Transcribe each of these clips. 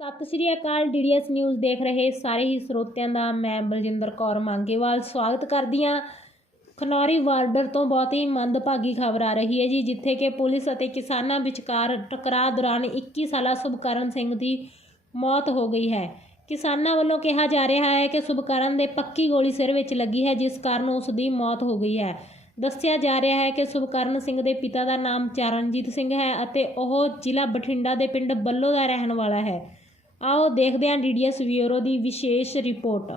ਸਤਿ ਸ਼੍ਰੀ ਅਕਾਲ DDS news ਦੇਖ ਰਹੇ ਸਾਰੇ ਹੀ ਸਰੋਤਿਆਂ ਦਾ ਮੈਂ ਬਲਜਿੰਦਰ ਕੌਰ ਮੰਗੇਵਾਲ। ਸਵਾਗਤ ਕਰਦੀ ਹਾਂ ਖਨੌਰੀ ਬਾਰਡਰ ਤੋਂ ਬਹੁਤ ਹੀ ਮੰਦਭਾਗੀ ਖਬਰ ਆ ਰਹੀ ਹੈ ਜੀ, ਜਿੱਥੇ ਕਿ ਪੁਲਿਸ ਅਤੇ ਕਿਸਾਨਾਂ ਵਿਚਕਾਰ ਟਕਰਾਅ ਦੌਰਾਨ 21 ਸਾਲਾ ਸੁਭਕਰਨ ਸਿੰਘ ਦੀ ਮੌਤ ਹੋ ਗਈ ਹੈ। ਕਿਸਾਨਾਂ ਵੱਲੋਂ ਕਿਹਾ ਜਾ ਰਿਹਾ ਹੈ ਕਿ ਸੁਭਕਰਨ ਦੇ ਪੱਕੀ ਗੋਲੀ ਸਿਰ ਵਿੱਚ ਲੱਗੀ ਹੈ, ਜਿਸ ਕਾਰਨ ਉਸ ਦੀ ਮੌਤ ਹੋ ਗਈ ਹੈ। ਦੱਸਿਆ ਜਾ ਰਿਹਾ ਹੈ ਕਿ ਸੁਭਕਰਨ ਸਿੰਘ ਦੇ ਪਿਤਾ ਦਾ ਨਾਮ ਚਰਨਜੀਤ ਸਿੰਘ ਹੈ ਅਤੇ ਉਹ ਜ਼ਿਲ੍ਹਾ ਬਠਿੰਡਾ ਦੇ ਪਿੰਡ ਬੱਲੋ ਦਾ ਰਹਿਣ ਵਾਲਾ ਹੈ। ਆਓ ਦੇਖਦੇ ਹਾਂ ਡੀਡੀਐਸ ਬਿਊਰੋ ਦੀ ਵਿਸ਼ੇਸ਼ ਰਿਪੋਰਟ।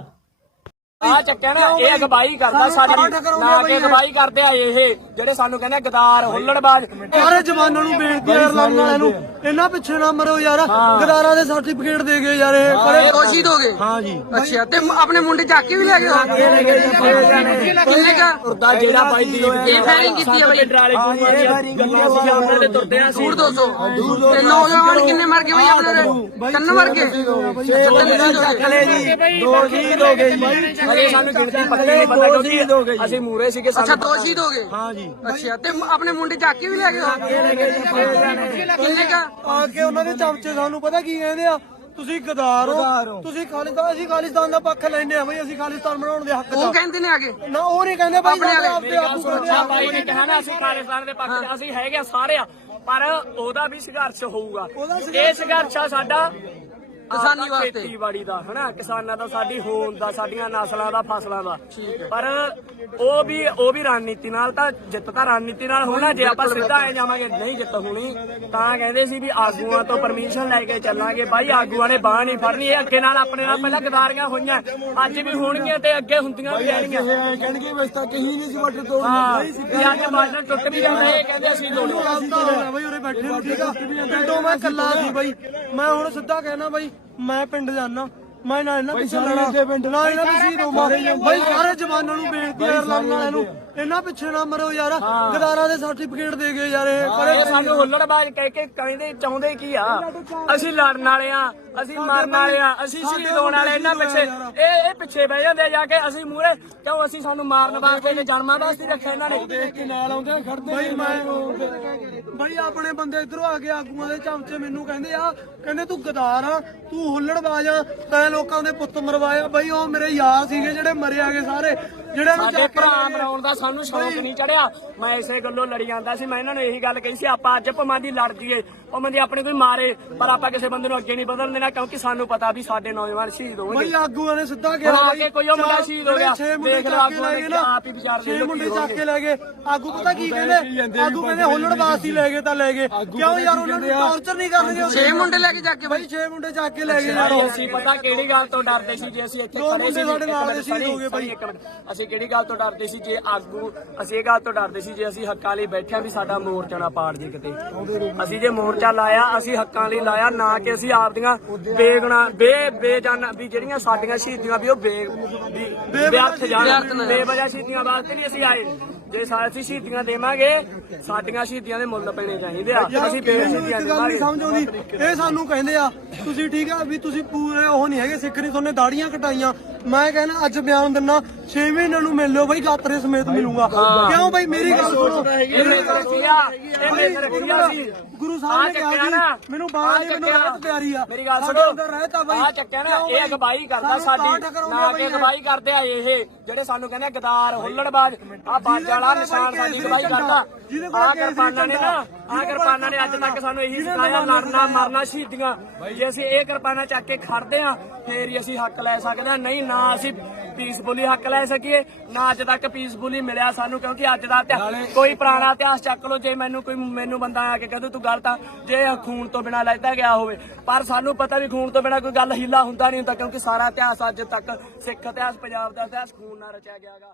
ਆ ਚੱਕਿਆ ਨਾ ਇਹ ਅਗਵਾਈ ਕਰਦਾ ਸਾਡੀ ਨਾ ਕਿ ਅਗਵਾਈ ਕਰਦੇ ਆ ਇਹ ਜਿਹੜੇ ਸਾਨੂੰ ਕਹਿੰਦੇ ਗਦਾਰ ਹੁੱਲੜਬਾਜ਼। ਸਾਰੇ ਜਵਾਨਾਂ ਨੂੰ ਬੇਨਤੀ ਹੈ ਵਾਲਿਆਂ ਨੂੰ। ਇਹਨਾਂ ਪਿੱਛੇ ਨਾ ਮਰੋ ਯਾਰ। ਗਦਾਰਾਂ ਦੇ ਸਰਟੀਫਿਕੇਟ ਦੇ ਗਏ ਯਾਰ ਇਹ। ਕਰੇ ਦੋਸ਼ੀ ਦੋਗੇ ਹਾਂ ਜੀ। ਅੱਛਾ ਤੇ ਆਪਣੇ ਮੁੰਡੇ ਚੱਕ ਵੀ ਲੈ ਜਾਓ ਕਿੰਨੇ ਕਾ ਤੁਰਦਾ ਜਿਹੜਾ ਬਾਈ ਦੀਪ ਇਹ ਫਾਇਰਿੰਗ ਕੀਤੀ ਆ ਬਾਈ ਡਰਾਲੇ ਦੂਆਂ ਦੀਆਂ ਗੱਲਾਂ ਸੀ ਉਹਨਾਂ ਦੇ ਤੁਰਦੇ ਆ ਸੀ। ਦੂਰ 200 ਤੇ ਨੌਜਵਾਨ ਕਿੰਨੇ ਮਰ ਗਏ ਬਾਈ ਆਪਣੇ ਦੇ? ਤਿੰਨ ਮਰ ਗਏ ਤਿੰਨ ਦੋਗੇ ਦੋ ਜੀ ਹੋ ਗਏ ਜੀ। ਅਰੇ ਸਾਨੂੰ ਗਿਣਤੀ ਪੱਕੀ ਨਹੀਂ ਪਤਾ ਕਿਉਂਕਿ ਅਸੀਂ ਮੂਰੇ ਸੀਗੇ ਅੱਛਾ ਹਾਂ ਜੀ। ਅੱਛਾ ਤੇ ਆਪਣੇ ਮੁੰਡੇ ਚੱਕ ਕੇ ਵੀ ਲੈ ਗਏ ਕਿੰਨੇ ਕਾ? ਆ ਕੇ ਉਹਨਾਂ ਦੇ ਚਮਚੇ ਸਾਨੂੰ ਪਤਾ ਕੀ ਕਹਿੰਦੇ ਆ? ਤੁਸੀਂ ਗਦਾਰ ਹੋ। ਤੁਸੀਂ ਖਾਲਿਸਤਾਨ ਅਸੀਂ ਖਾਲਿਸਤਾਨ ਦਾ ਪੱਖ ਲੈਂਦੇ ਆ ਬਈ ਅਸੀਂ ਖਾਲਿਸਤਾਨ ਬਣਾਉਣ ਦੇ ਹੱਕ ਉਹ ਕਹਿੰਦੇ ਨੇ ਆਗੇ ਨਾ ਉਹ ਨਹੀਂ ਕਹਿੰਦੇ ਬਈ ਆਪਣੇ ਸਾਡੇ ਆਪਦੇ ਆਪ ਕਹਿੰਦੇ ਆ। ਬਾਈ ਨੇ ਕਿਹਾ ਨਾ ਅਸੀਂ ਖਾਲਿਸਤਾਨ ਦੇ ਪੱਖ ਅਸੀਂ ਹੈਗੇ ਆ ਸਾਰੇ ਆ ਪਰ ਉਹਦਾ ਵੀ ਸੰਘਰਸ਼ ਹੋਊਗਾ। ਇਹ ਸੰਘਰਸ਼ ਆ ਸਾਡਾ ਕਿਸਾਨੀ ਆਪਦਾ ਵਾਸਤੇ। ਖੇਤੀਬਾੜੀ ਦਾ ਹਨਾ? ਕਿਸਾਨਾਂ ਦਾ ਸਾਡੀ ਹੋਂਦ ਦਾ ਸਾਡੀਆਂ ਨਸਲਾਂ ਦਾ ਫਸਲਾਂ ਦਾ। ਪਰ ਉਹ ਵੀ ਉਹ ਵੀ ਰਣਨੀਤੀ ਨਾਲ ਤਾਂ ਜਿੱਤ ਤਾਂ ਰਣਨੀਤੀ ਨਾਲ ਹੋਣਾ। ਜੇ ਆਪਾਂ ਸਿੱਧਾ ਐ ਜਾਵਾਂਗੇ ਨਹੀਂ ਜਿੱਤ ਹੋਣੀ ਤਾਂ ਕਹਿੰਦੇ ਸੀ ਵੀ ਆਗੂਆਂ ਤੋਂ ਪਰਮਿਸ਼ਨ ਲੈ ਕੇ ਚੱਲਾਂਗੇ। ਬਾਈ ਆਗੂਆਂ ਨੇ ਬਾਹ ਨਹੀਂ ਫੜਨੀ ਇਹ ਅੱਗੇ ਨਾਲ ਆਪਣੇ ਨਾਲ ਪਹਿਲਾਂ ਗਦਾਰੀਆਂ ਹੋਈਆਂ। ਅੱਜ ਵੀ ਹੋਣਗੀਆਂ ਤੇ ਅੱਗੇ ਹੁੰਦੀਆਂ ਵੀ ਰਹਿਣਗੀਆਂ। ਕਹਿਣਗੇ ਬਸ ਤਾਂ ਕਹੀਂ ਨਹੀਂ ਸੀ ਵੱਟ ਤੋਂ। ਹਾਂ ਇਹ ਅੱਜ ਬਾਜਨ ਟੁੱਟ ਵੀ ਜਾਂਦਾ। ਇਹ ਕਹਿੰਦੇ ਅਸੀਂ ਲੋੜ ਬਈ ਉਰੇ ਬੈਠੇ ਨੂੰ ਠੀਕ ਆ ਪਿੰਡੋਂ ਮੈਂ ਕੱਲਾ ਸੀ ਬਈ। ਮੈਂ ਹੁਣ ਸਿੱਧਾ ਕਹਿਣਾ ਬਈ ਮੈਂ ਪਿੰਡ ਜਾਣਾ ਮੈਂ ਨਾ ਇਹਨਾਂ ਪਿੱਛੇ ਲੜਾ। ਨਾ ਇਹਨਾਂ ਪਿੱਛੇ ਰੋਮਾ ਬਈ ਸਾਰੇ ਜਵਾਨਾਂ ਨੂੰ ਬੇਨਤੀ ਹੈ ਲੜਨ ਵਾਲਿਆਂ ਨੂੰ ਇਹਨਾਂ ਪਿੱਛੇ ਨਾ ਮਰੋ ਯਾਰ। ਗਦਾਰਾਂ ਦੇ ਸਰਟੀਫਿਕੇਟ ਦੇ ਗਏ ਯਾਰ ਇਹ। ਇਹ ਸਾਨੂੰ ਹੁੱਲੜਬਾਜ਼ ਕਹਿ ਕੇ ਕਹਿੰਦੇ ਚਾਹੁੰਦੇ ਕੀ ਆ? ਅਸੀਂ ਲੜਨ ਵਾਲੇ ਆ ਅਸੀਂ ਮਰਨ ਵਾਲੇ ਆ ਅਸੀਂ ਸ਼ਹੀਦ ਹੋਣ ਵਾਲੇ ਇਹਨਾਂ ਪਿੱਛੇ। ਇਹ ਇਹ ਪਿੱਛੇ ਬਹਿ ਜਾਂਦੇ ਜਾ ਕੇ ਅਸੀਂ ਮੂਰੇ ਕਿਉਂ ਅਸੀਂ ਸਾਨੂੰ ਮਾਰਨ ਵਾਸਤੇ ਤੇ ਜਨਮਾਂ ਵਾਸਤੇ ਰੱਖਿਆ ਇਹਨਾਂ ਨੇ? ਦੇਖ ਕੇ ਨਾਲ ਆਉਂਦੇ ਖੜਦੇ ਬਈ ਮੈਂ ਬਈ ਆਪਣੇ ਬੰਦੇ ਇਧਰੋਂ ਆ ਕੇ ਆਗੂਆਂ ਦੇ ਚਮਚੇ ਮੈਨੂੰ ਕਹਿੰਦੇ ਆ ਕਹਿੰਦੇ ਤੂੰ ਗਦਾਰ ਆ ਤੂੰ ਹੁੱਲੜਬਾਜ਼ ਆ ਤੈਂ ਲੋਕਾਂ ਦੇ ਪੁੱਤ ਮਰਵਾਇਆ ਬਈ ਉਹ ਮੇਰੇ ਯਾਰ ਸੀਗੇ ਜਿਹੜੇ ਮਰੇ ਆਗੇ ਸਾਰੇ। ਜਿਹੜੇ ਨੂੰ ਸਾਡੇ ਚੱਕ ਕੇ ਭਰਾ ਮਰਾਉਣ ਦਾ ਸਾਨੂੰ ਸ਼ੌਕ ਨਹੀਂ ਚੜਿਆ। ਮੈਂ ਇਸੇ ਗੱਲੋਂ ਲੜੀ ਜਾਂਦਾ ਸੀ। ਮੈਂ ਇਹਨਾਂ ਨੂੰ ਇਹੀ ਗੱਲ ਕਹੀ ਸੀ ਆਪਾਂ ਅੱਜ ਭਮਾਂ ਦੀ ਲੜ ਜੀਏ। ਭਮਾਂ ਦੀ ਆਪਣੀ ਕੋਈ ਮਾਰੇ ਪਰ ਆਪਾਂ ਕਿਸੇ ਬੰਦੇ ਨੂੰ ਅੱਗੇ ਨਹੀਂ ਵਧਣ ਦੇਣਾ ਕਿਉਂਕਿ ਸਾਨੂੰ ਪਤਾ ਵੀ ਸਾਡੇ ਨੌਜਵਾਨ ਸ਼ਹੀਦ ਹੋਣਗੇ ਬਈ ਆਗੂਆਂ ਨੇ ਸਿੱਧਾ ਕਿਹਾ ਆ ਕੇ ਕੋਈ ਉਹ ਮੁੰਡਾ ਸ਼ਹੀਦ ਹੋ ਗਿਆ। ਦੇਖ ਕੇ ਆਗੂਆਂ ਲੈ ਨੇ। ਆਪ ਹੀ ਵਿਚਾਰ ਲੈ ਮੁੰਡੇ ਚੱਕ ਕੇ ਲੈ ਗਏ। ਆਗੂ ਪਤਾ ਕੀ ਕਹਿੰਦੇ? ਆਗੂ ਕਹਿੰਦੇ ਹੁੱਲੜਬਾਜ਼ ਹੀ ਲੈ ਗਏ ਤਾਂ ਲੈ ਗਏ। ਕਿਉਂ ਯਾਰ ਉਹਨਾਂ ਨੂੰ ਟੌਰਚਰ ਨਹੀਂ ਕਰਨਗੇ ਉਹ? ਛੇ ਮੁੰਡੇ ਲੈ ਕੇ ਚੱਕ ਕੇ ਬਾਈ ਬਈ ਛੇ ਮੁੰਡੇ ਚੱਕ ਕੇ ਲੈ ਗਏ ਯਾਰ। ਅਸੀਂ ਪਤਾ ਕਿਹੜੀ ਗੱਲ ਤੋਂ ਡਰਦੇ ਸੀ ਜੇ ਅਸੀਂ ਇੱਥੇ ਦੋ ਖੜੇ ਸੀ ਮੁੰਡੇ ਸਾਡੇ ਨਾਲ ਦੇ ਸ਼ਹੀਦ ਹੋ ਗਏ ਸਰੀ, ਇੱਕ ਮਿੰਟ। ਅਸੀਂ ਕਿਹੜੀ ਗੱਲ ਤੋਂ ਡਰਦੇ ਸੀ ਜੇ ਆਗੂ ਅਸੀਂ ਇਹ ਗੱਲ ਤੋਂ ਡਰਦੇ ਸੀ ਜੇ ਅਸੀਂ ਹੱਕਾਂ ਲਈ ਬੈਠਿਆ ਵੀ ਸਾਡਾ ਮੋਰਚਾ ਨਾ ਪਾੜ ਜੇ ਕਿਤੇ। ਅਸੀਂ ਜੇ ਮੋਰਚਾ ਲਾਇਆ ਅਸੀਂ ਹੱਕਾਂ ਲਈ ਲਾਇਆ ਨਾ ਕਿ ਅਸੀਂ ਆਪਦੀਆਂ ਬੇਗੁਨਾ ਬੇ ਬੇਜਾਨ ਵੀ ਜਿਹੜੀਆਂ ਸਾਡੀਆਂ ਸ਼ਹੀਦੀਆਂ ਵੀ ਉਹ ਬੇ ਵੀ ਵਿਅਰਥ ਜਾਣ। ਬੇਵਜ੍ਹਾ ਸ਼ਹੀਦੀਆਂ ਵਾਸਤੇ ਨਹੀਂ ਅਸੀਂ ਆਏ। ਜੇ ਅਸੀਂ ਸ਼ਹੀਦੀਆਂ ਦੇਵਾਂਗੇ ਸਾਡੀਆਂ ਸ਼ਹੀਦੀਆਂ ਦੇ ਮੁੱਲ ਪੈਣੇ ਚਾਹੀਦੇ ਆ। ਅਸੀਂ ਬੇਸ਼ਹੀਦੀਆਂ ਇੱਕ ਗੱਲ ਨਹੀਂ ਦੇਵਾਂਗੇ। ਸਮਝ ਆਉਂਦੀ। ਇਹ ਸਾਨੂੰ ਕਹਿੰਦੇ ਆ ਤੁਸੀਂ ਠੀਕ ਆ ਵੀ ਤੁਸੀਂ ਪੂਰੇ ਉਹ ਨਹੀਂ ਹੈਗੇ ਸਿੱਖ ਨਹੀਂ ਤੁਹਾਨੂੰ ਦਾੜੀਆਂ ਕਟਾਈਆਂ। ਮੈਂ ਕਹਿੰਦਾ ਅੱਜ ਬਿਆਨ ਦਿੰਨਾ 6 ਮਹੀਨਿਆਂ ਨੂੰ ਮਿਲ ਲਿਓ ਬਈ ਗਾਤਰੇ ਸਮੇਤ ਮਿਲੂੰਗਾ। ਕਿਉਂ ਬਈ ਮੇਰੀ ਗੱਲ ਸੁਣੋ। ਮੇਰੇ ਗੁਰੂ ਸਾਹਿਬ ਨੇ ਕਿਹਾ ਸੀ ਮੈਨੂੰ ਬਾਹਰ ਨਹੀਂ ਮੈਨੂੰ ਰਹਿਤ ਪਿਆਰੀ ਆ। ਮੇਰੀ ਗੱਲ ਸੁਣੋ। ਅੰਦਰ ਰਹਿਤਾ ਬਈ। ਆ ਚੱਕਿਆ ਨਾ ਇਹ ਅਗਵਾਈ ਕਰਦਾ ਸਾਡੀ ਨਾ ਕਿ ਅਗਵਾਈ ਕਰਦੇ ਆ ਇਹ ਜਿਹੜੇ ਸਾਨੂੰ ਕਹਿੰਦੇ ਗਦਾਰ ਹੁੱਲੜਬਾਜ਼ ਆ ਬਾਜ ਵਾਲਾ ਨਿਸ਼ਾਨ ਸਾਡੀ ਅਗਵਾਈ ਕਰਦਾ। ਆ ਕਿਰਪਾਨਾਂ ਨੇ ਨਾ ਆ ਕਿਰਪਾਨਾਂ ਨੇ ਅੱਜ ਤੱਕ ਸਾਨੂੰ ਇਹੀ ਸਿਖਾਇਆ ਲੜਨਾ ਮਰਨਾ ਸ਼ਹੀਦੀਆਂ। ਜੇ ਅਸੀਂ ਇਹ ਕਿਰਪਾਨਾਂ ਚੱਕ ਕੇ ਖੜਦੇ ਆ ਫੇਰ ਹੀ ਅਸੀਂ ਹੱਕ ਲੈ ਸਕਦੇ ਆ ਨਹੀਂ ਨਾ ਅਸੀਂ ਪੀਸਫੁਲੀ ਹੱਕ ਲੈ ਸਕੀਏ ਨਾ ਅੱਜ ਤੱਕ ਪੀਸਫੁਲੀ ਮਿਲਿਆ ਸਾਨੂੰ ਕਿਉਂਕਿ ਅੱਜ ਦਾ ਇਤਿਹਾਸ- ਕੋਈ ਪੁਰਾਣਾ ਇਤਿਹਾਸ ਚੱਕ ਲਓ ਜੇ ਮੈਨੂੰ ਕੋਈ ਮੈਨੂੰ ਬੰਦਾ ਆ ਕੇ ਕਹਦੇ ਤੂੰ ਗਲਤ ਆ। ਜੇ ਖੂਨ ਤੋਂ ਬਿਨਾ ਲੈਤਾ ਗਿਆ ਹੋਵੇ ਪਰ ਸਾਨੂੰ ਪਤਾ ਵੀ ਖੂਨ ਤੋਂ ਬਿਨਾ ਕੋਈ ਗੱਲ ਹੀਲਾ ਹੁੰਦਾ ਨਹੀਂ ਹੁੰਦਾ ਕਿਉਂਕਿ ਸਾਰਾ ਇਤਿਹਾਸ ਅੱਜ ਤੱਕ ਸਿੱਖ ਇਤਿਹਾਸ ਪੰਜਾਬ ਦਾ ਇਤਿਹਾਸ ਖੂਨ ਨਾਲ ਰਚਿਆ ਗਿਆਗਾ।